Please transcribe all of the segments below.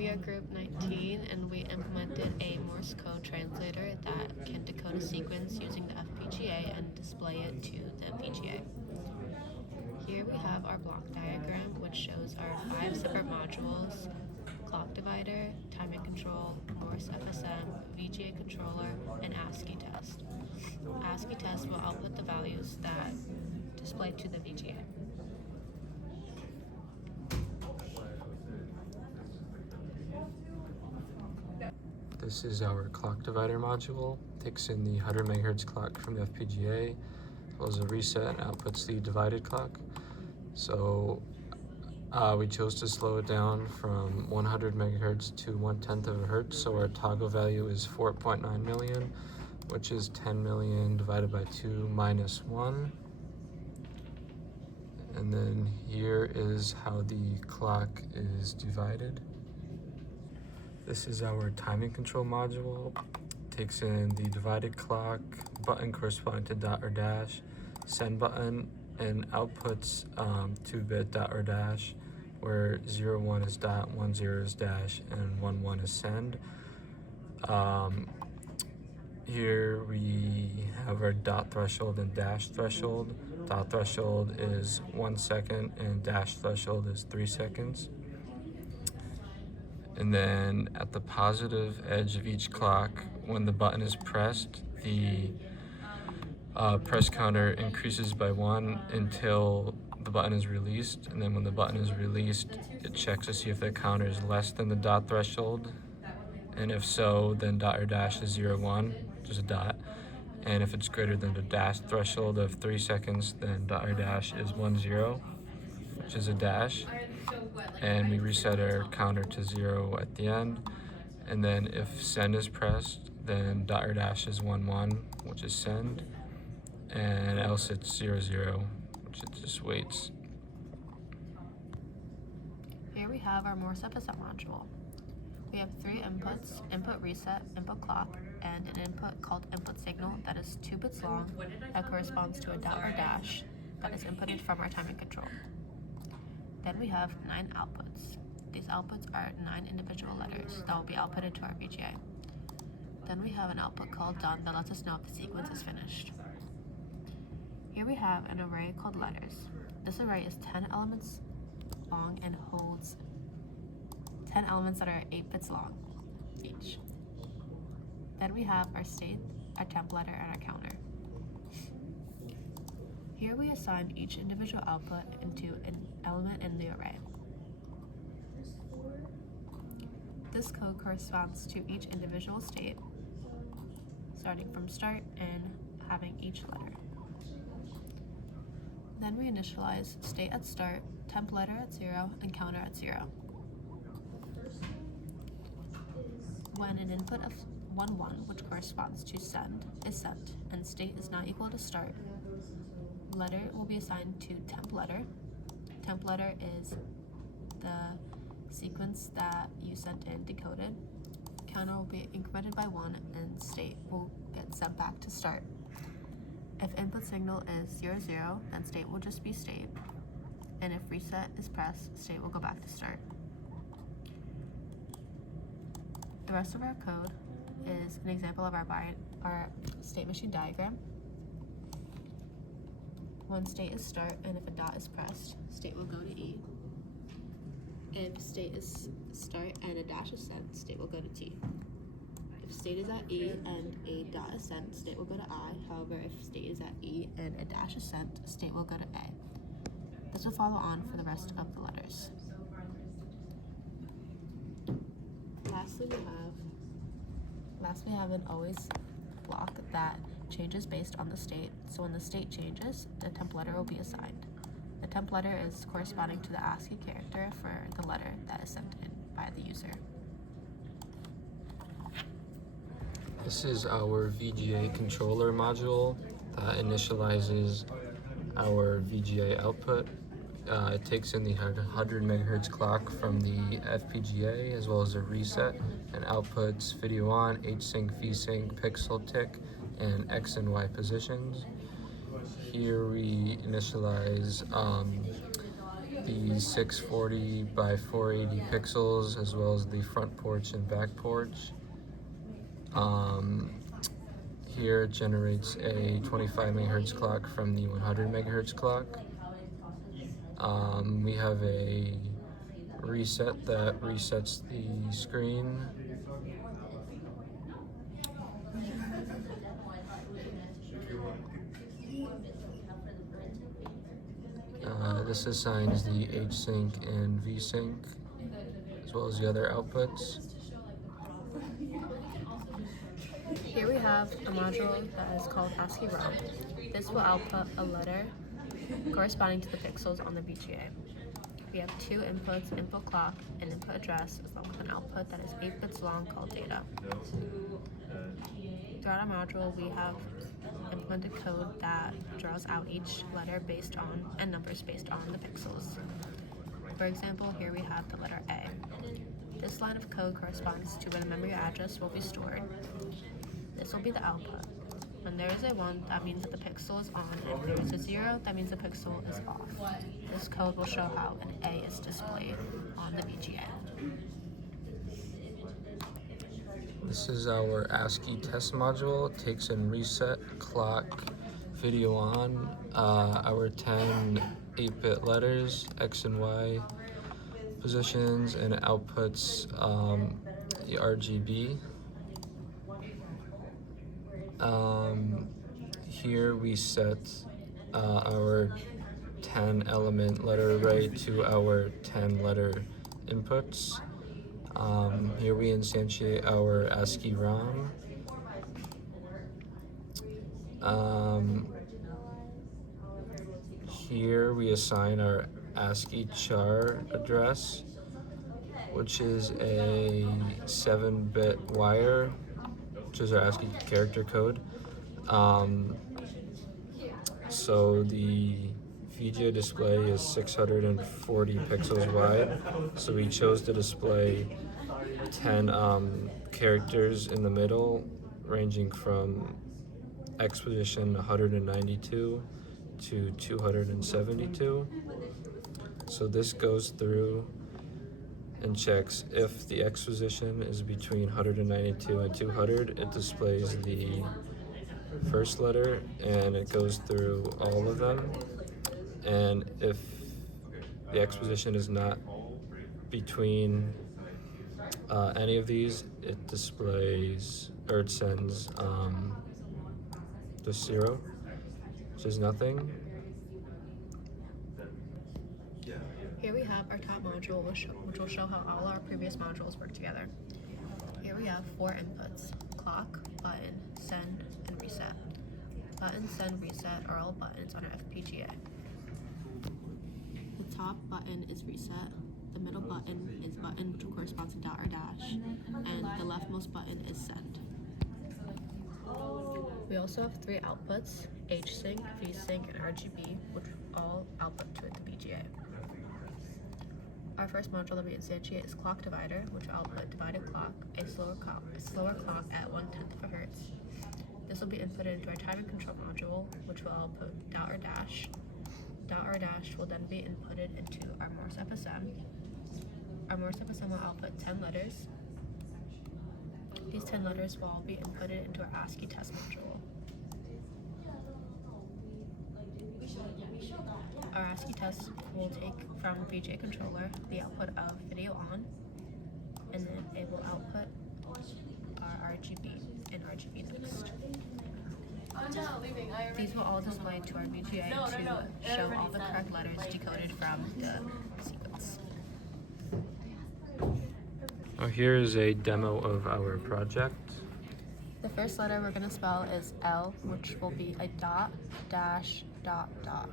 We are group 19 and we implemented a Morse Code Translator that can decode a sequence using the FPGA and display it to the FPGA. Here we have our block diagram, which shows our 5 separate modules: clock divider, timing control, MorseFSM, VGA controller, and ASCII test. ASCII test will output the values that display to the VGA. This is our clock divider module. Takes in the 100 MHz clock from the FPGA, as well as a reset, and outputs the divided clock. So we chose to slow it down from 100 MHz to 1/10 of a hertz. So our toggle value is 4.9 million, which is 10 million divided by 2 minus 1. And then here is how the clock is divided. This is our timing control module. Takes in the divided clock, button corresponding to dot or dash, send button, and outputs 2-bit dot or dash, where 01 is dot, 10 is dash, and 11 is send. Here we have our dot threshold and dash threshold. Dot threshold is 1 second and dash threshold is 3 seconds. And then at the positive edge of each clock, when the button is pressed, the press counter increases by 1 until the button is released. And then when the button is released, it checks to see if the counter is less than the dot threshold. And if so, then dot or dash is 01, which is a dot. And if it's greater than the dash threshold of 3 seconds, then dot or dash is 10, which is a dash. And we reset our counter to 0 at the end. And then if send is pressed, then dot or dash is 11, which is send. And else it's 00, which it just waits. Here we have our MorseFSM module. We have 3 inputs: input reset, input clock, and an input called input signal that is 2 bits long that corresponds to a dot or dash that is inputted from our timing control. Then we have 9 outputs. These outputs are 9 individual letters that will be outputted to our VGA. Then we have an output called done that lets us know if the sequence is finished. Here we have an array called letters. This array is 10 elements long and holds 10 elements that are 8 bits long each. Then we have our state, our temp letter, and our counter. Here we assign each individual output into an element in the array. This code corresponds to each individual state, starting from start and having each letter. Then we initialize state at start, temp letter at 0, and counter at 0. When an input of 11, which corresponds to send, is sent, and state is not equal to start, letter will be assigned to temp letter. Temp letter is the sequence that you sent in decoded. Counter will be incremented by 1, and state will get sent back to start. If input signal is 00, then state will just be state. And if reset is pressed, state will go back to start. The rest of our code is an example of our state machine diagram. When state is start and if a dot is pressed, state will go to E. If state is start and a dash is sent, state will go to T. If state is at E and a dot is sent, state will go to I. However, if state is at E and a dash is sent, state will go to A. This will follow on for the rest of the letters. Lastly, we have an always block that changes based on the state. So when the state changes, the temp letter will be assigned. The temp letter is corresponding to the ASCII character for the letter that is sent in by the user. This is our VGA controller module that initializes our VGA output. It takes in the 100 MHz clock from the FPGA as well as a reset, and outputs video on, H-sync, V-sync, pixel tick, and X and Y positions. Here we initialize the 640 by 480 pixels, as well as the front porch and back porch. Here it generates a 25 megahertz clock from the 100 megahertz clock. We have a reset that resets the screen. This assigns the H-sync and V-sync, as well as the other outputs. Here we have a module that is called ASCII ROM. This will output a letter corresponding to the pixels on the VGA. We have two inputs, input clock and input address, as well as an output that is 8 bits long called data. Throughout our module, we have implemented code that draws out each letter based on and numbers based on the pixels. For example, here we have the letter A. This line of code corresponds to where the memory address will be stored. This will be the output. When there is a 1, that means that the pixel is on, and if there is a 0, that means the pixel is off. This code will show how an A is displayed on the VGA. This is our ASCII test module. It takes in reset, clock, video on, our 10 8-bit letters, X and Y positions, and it outputs the RGB. Here we set our 10 element letter array to our 10 letter inputs. Here we instantiate our ASCII ROM. Here we assign our ASCII char address, which is a 7-bit wire, which is our ASCII character code. So the VGA display is 640 pixels wide, so we chose to display 10 characters in the middle, ranging from X position 192 to 272. So this goes through and checks if the X position is between 192 and 200, it displays the first letter, and it goes through all of them. And if the X position is not between any of these, it displays, or it sends just 0, which is nothing. Here we have our top module, which will show how all our previous modules work together. Here we have 4 inputs: clock, button, send, and reset. Button, send, reset are all buttons on our FPGA. The top button is reset, the middle button is button, which corresponds to dot or dash, and the leftmost button is send. We also have 3 outputs: H-sync, V-sync, and RGB, which all output to the VGA. Our first module that we instantiate is clock divider, which will output divided clock, a slower clock at 1/10 of a hertz. This will be inputted into our timing control module, which will output dot or dash. Dot or dash will then be inputted into our MorseFSM. Our MorseFSM will output 10 letters. These 10 letters will all be inputted into our ASCII test module. Our ASCII test will take from VGA controller the output of video on, and then it will output our RGB and RGB next. These will all display to our VGA to show all the correct letters decoded from the sequence. Here is a demo of our project. The first letter we're going to spell is L, which will be a dot, dash, dot, dot.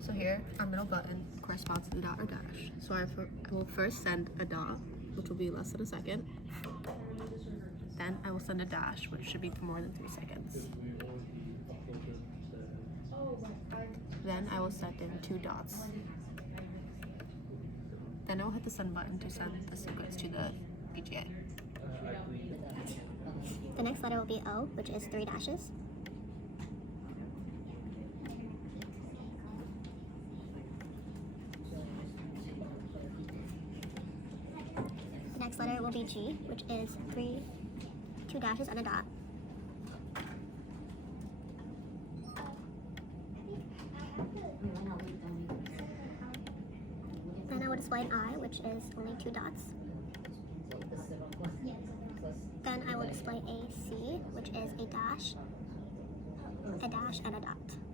So here, our middle button corresponds to the dot or dash. So I will first send a dot, which will be less than a second. Then I will send a dash, which should be for more than 3 seconds. Then I will send in 2 dots. Then I will hit the send button to send the sequence to the VGA. The next letter will be O, which is 3 dashes. next letter will be G, which is 2 dashes and a dot. Then I will display an I, which is only 2 dots. Then I will display a C, which is a dash, and a dot.